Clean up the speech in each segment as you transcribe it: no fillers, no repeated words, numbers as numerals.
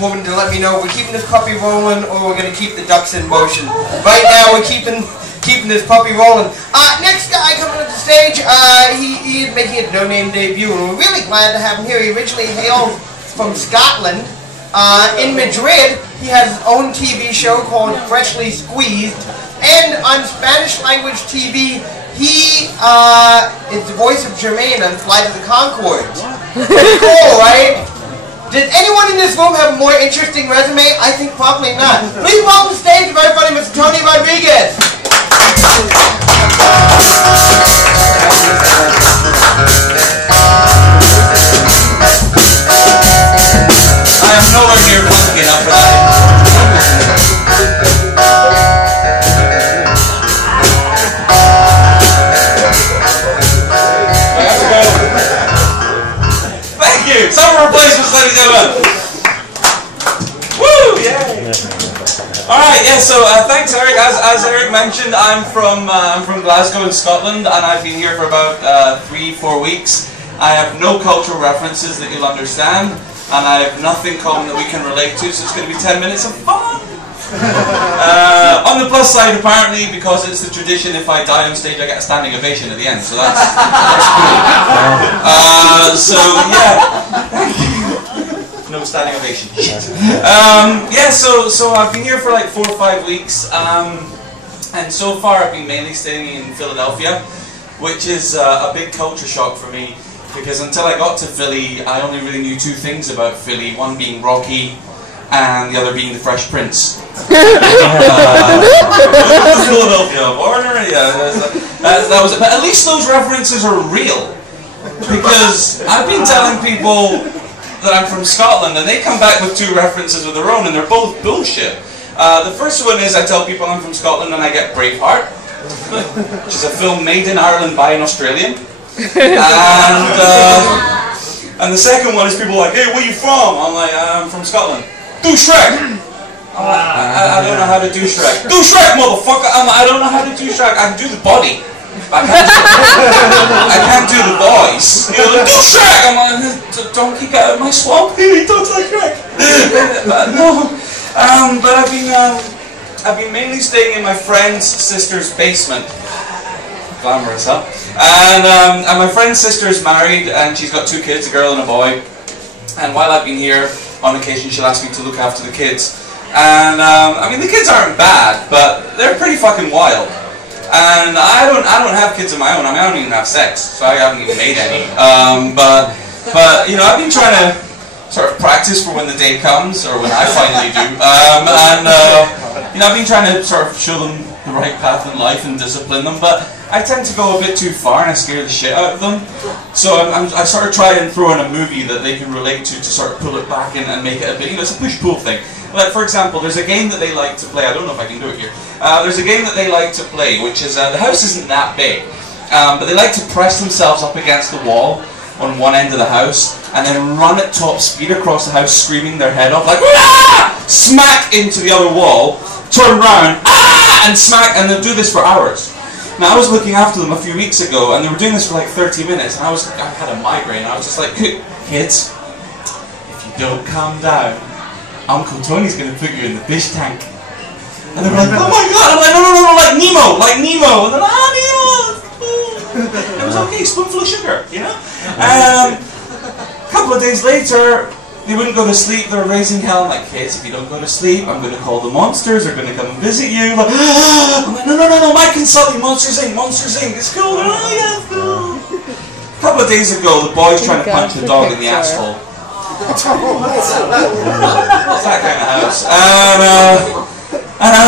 woman to let me know if we're keeping this puppy rolling or we're gonna keep the ducks in motion. Right now we're keeping this puppy rolling. Next guy coming to the stage, he is making a no-name debut, and we're really glad to have him here. He originally hailed from Scotland. In Madrid, he has his own TV show called Freshly Squeezed, and on Spanish language TV, he is the voice of Jermaine on Flight of the Conchords. Pretty cool, right? Did anyone in this room have a more interesting resume? I think probably not. Please welcome to the stage the very funny Mr. Toni Rodriguez. I am nowhere near funky enough for that. Thank you! Summer replacements, ladies and gentlemen! Woo! Yay! Alright, yeah, so thanks Eric. As Eric mentioned, I'm from Glasgow in Scotland, and I've been here for about 3-4 weeks. I have no cultural references that you'll understand, and I have nothing common that we can relate to, so it's going to be 10 minutes of fun! On the plus side, apparently, because it's the tradition, if I die on stage I get a standing ovation at the end, so that's cool. So yeah, no standing ovation. Yeah, so I've been here for like 4 or 5 weeks, and so far I've been mainly staying in Philadelphia, which is a big culture shock for me, because until I got to Philly, I only really knew 2 things about Philly, one being Rocky, and the other being the Fresh Prince. Philadelphia, Warner, yeah, that was it. But at least those references are real, because I've been telling people that I'm from Scotland, and they come back with 2 references of their own, and they're both bullshit. The first one is I tell people I'm from Scotland and I get Braveheart, which is a film made in Ireland by an Australian. And the second one is people like, hey, where you from? I'm like, I'm from Scotland. Do Shrek! I don't know how to do Shrek. Do Shrek, motherfucker! I don't know how to do Shrek. I can do the body. I can't do the voice. You know, do Shrek! I'm like, donkey, get out of my swamp. He talks like Shrek. But no. But I've been mainly staying in my friend's sister's basement. Glamorous, huh? And my friend's sister's married, and she's got 2 kids, a girl and a boy. And while I've been here, on occasion she'll ask me to look after the kids. And I mean, the kids aren't bad, but they're pretty fucking wild. And I don't have kids of my own. I mean, I don't even have sex, so I haven't even made any. But you know, I've been trying to sort of practice for when the day comes, or when I finally do. You know, I've been trying to sort of show them the right path in life and discipline them, but I tend to go a bit too far and I scare the shit out of them. So I sort of try and throw in a movie that they can relate to sort of pull it back in and make it a bit, you know, it's a push-pull thing. Like, for example, there's a game that they like to play, I don't know if I can do it here. There's a game that they like to play, which is, the house isn't that big, but they like to press themselves up against the wall on one end of the house, and then run at top speed across the house screaming their head off, like, "Ah!" Smack into the other wall, turn around, "Ah!" and smack, and they'll do this for hours. Now, I was looking after them a few weeks ago, and they were doing this for like 30 minutes, and I had a migraine, and I was just like, kids, if you don't calm down, Uncle Tony's going to put you in the fish tank. And they were like, oh my god, I'm like, no, like Nemo, and they're like, Nemo, it was okay, spoonful of sugar, you know? A couple of days later, they wouldn't go to sleep, they were raising hell. I'm like, kids, if you don't go to sleep, I'm going to call the monsters, they're going to come and visit you. Like, I'm like, no, Mike can Sully, Monsters Inc., it's cool. Oh yeah, it's cool. A couple of days ago, the boy's trying to punch the dog in the asshole. It's that kind of house. And I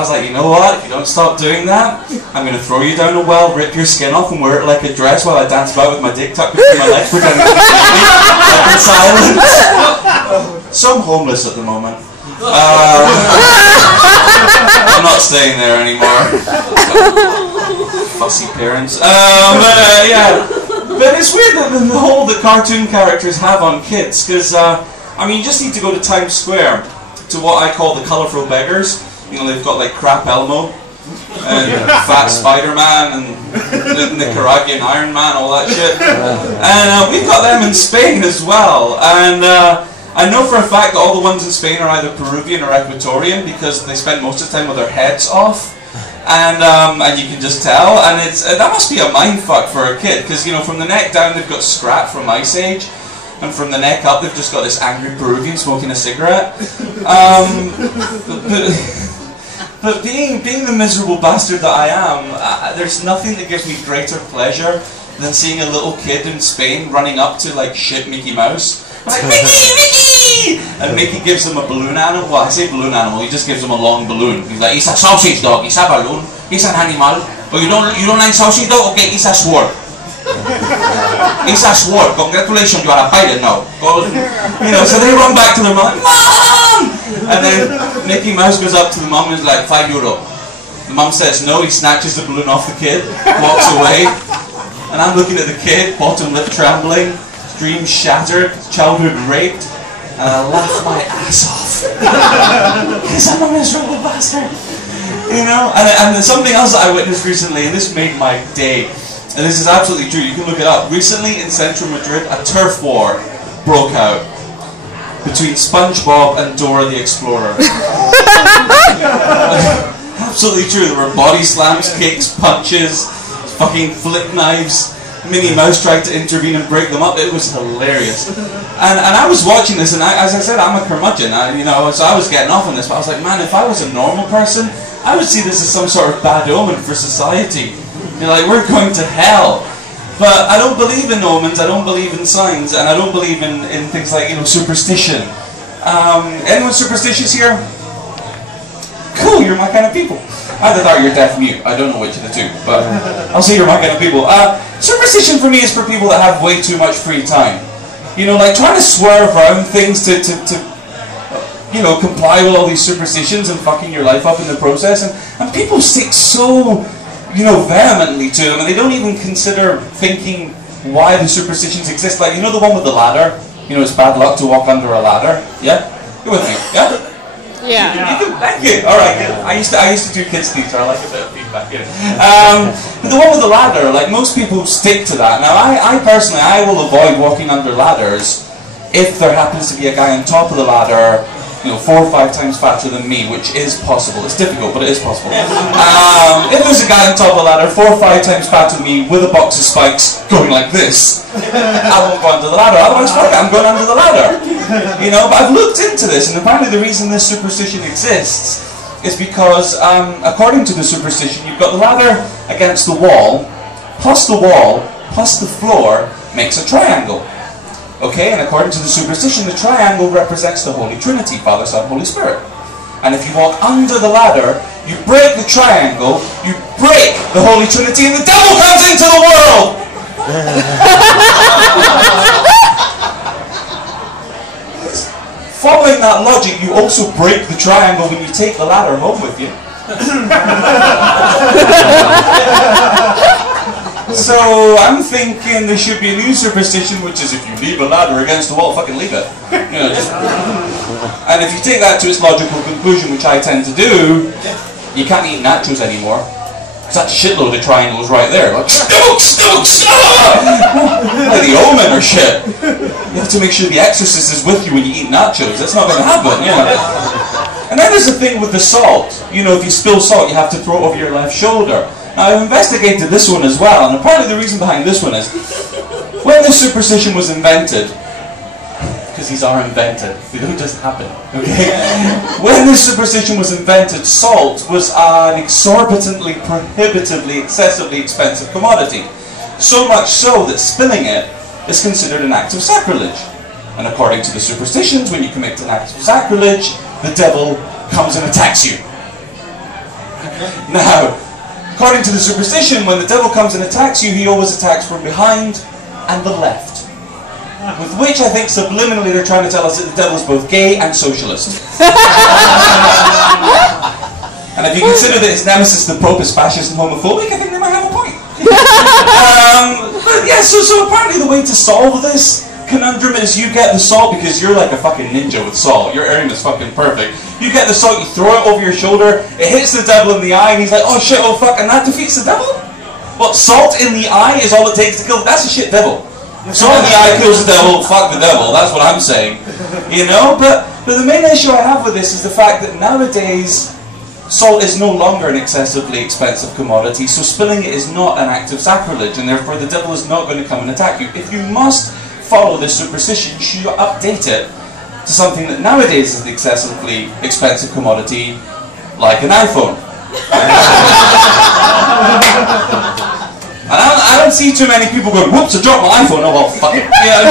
was like, you know what? If you don't stop doing that, I'm going to throw you down a well, rip your skin off, and wear it like a dress while I dance about with my dick tucked between my legs, pretending to sleep in silence. So I'm homeless at the moment. I'm not staying there anymore. Fussy parents. Yeah. But it's weird that the hold that cartoon characters have on kids, because, I mean, you just need to go to Times Square to what I call the colourful beggars. You know, they've got like Crap Elmo, and Fat Spider-Man, and the Nicaraguan Iron Man, all that shit. And we've got them in Spain as well. And I know for a fact that all the ones in Spain are either Peruvian or Ecuadorian because they spend most of the time with their heads off, and you can just tell. And that must be a mindfuck for a kid because from the neck down they've got Scrap from Ice Age, and from the neck up they've just got this angry Peruvian smoking a cigarette. But being the miserable bastard that I am, there's nothing that gives me greater pleasure than seeing a little kid in Spain running up to like shit Mickey Mouse. Like, Mickey! And Mickey gives him a balloon animal. Well, I say balloon animal, he just gives him a long balloon. He's like, it's a sausage dog, it's a balloon, it's an animal. Oh, you don't like sausage dog? Okay, it's a sword. It's a sword. Congratulations, you are a pilot now. So they run back to their mom, Mom! And then Mickey Mouse goes up to the mom and is like, €5. The mom says no, he snatches the balloon off the kid, walks away. And I'm looking at the kid, bottom lip trembling, dreams shattered, childhood raped, and I laugh my ass off. Because I'm a miserable bastard. And there's something else that I witnessed recently, and this made my day. And this is absolutely true, you can look it up. Recently in central Madrid, a turf war broke out between SpongeBob and Dora the Explorer. Absolutely true, there were body slams, kicks, punches, fucking flip knives. Minnie Mouse tried to intervene and break them up. It was hilarious. And I was watching this, and as I said, I'm a curmudgeon, so I was getting off on this, but I was like, man, if I was a normal person, I would see this as some sort of bad omen for society. Like, we're going to hell. But I don't believe in omens, I don't believe in signs, and I don't believe in things like, superstition. Anyone superstitious here? Cool, you're my kind of people. Either that or you're deaf mute. I don't know which of the two, but I'll say you're my kind of people. Superstition for me is for people that have way too much free time. Like trying to swerve around things to comply with all these superstitions and fucking your life up in the process. And people stick so, vehemently to them, and they don't even consider thinking why the superstitions exist. Like, the one with the ladder? It's bad luck to walk under a ladder. Yeah? You're with me? Yeah? Yeah. Thank you. All right. Good. I used to do kids theatre. I like a bit of feedback here. But the one with the ladder, like most people stick to that. Now, I personally, I will avoid walking under ladders if there happens to be a guy on top of the ladder, 4 or 5 times fatter than me, which is possible. It's difficult, but it is possible. If there's a guy on top of the ladder 4 or 5 times fatter than me with a box of spikes going like this, I won't go under the ladder. Otherwise, fuck it, I'm going under the ladder. But I've looked into this, and apparently the reason this superstition exists is because, according to the superstition, you've got the ladder against the wall, plus the floor makes a triangle. Okay, and according to the superstition, the triangle represents the Holy Trinity, Father, Son, Holy Spirit. And if you walk under the ladder, you break the triangle, you break the Holy Trinity, and the devil comes into the world! Following that logic, you also break the triangle when you take the ladder home with you. So I'm thinking there should be a new superstition, which is if you leave a ladder against the wall, fucking leave it. And if you take that to its logical conclusion, which I tend to do, you can't eat nachos anymore. Because that's a shitload of triangles right there. Like, Stokes! Like the Omen or shit. You have to make sure the exorcist is with you when you eat nachos. That's not going to happen, And then there's the thing with the salt. If you spill salt, you have to throw it over your left shoulder. Now, I've investigated this one as well, and apparently the reason behind this one is when this superstition was invented, because these are invented, they don't just happen, okay? When this superstition was invented, salt was an exorbitantly, prohibitively, excessively expensive commodity. So much so that spilling it is considered an act of sacrilege. And according to the superstitions, when you commit an act of sacrilege, the devil comes and attacks you. Now, according to the superstition, when the devil comes and attacks you, he always attacks from behind and the left. With which I think subliminally they're trying to tell us that the devil is both gay and socialist. And if you consider that his nemesis, the Pope, is fascist and homophobic, I think they might have a point. But yeah, so apparently the way to solve this conundrum is you get the salt, because you're like a fucking ninja with salt. Your aim is fucking perfect. You get the salt, you throw it over your shoulder, it hits the devil in the eye, and he's like, oh shit, oh fuck, and that defeats the devil? What, salt in the eye is all it takes to kill? That's a shit devil. So the eye kills the devil, fuck the devil, that's what I'm saying. You know? But the main issue I have with this is the fact that nowadays salt is no longer an excessively expensive commodity, so spilling it is not an act of sacrilege, and therefore the devil is not going to come and attack you. If you must follow this superstition, you should update it to something that nowadays is an excessively expensive commodity, like an iPhone. And I don't see too many people going, whoops, I dropped my iPhone, oh well, fuck it. Yeah,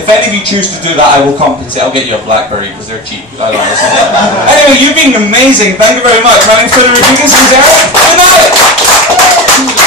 if any of you choose to do that, I will compensate. I'll get you a BlackBerry because they're cheap. I don't know. Anyway, you've been amazing. Thank you very much. My name's Toni. Good night.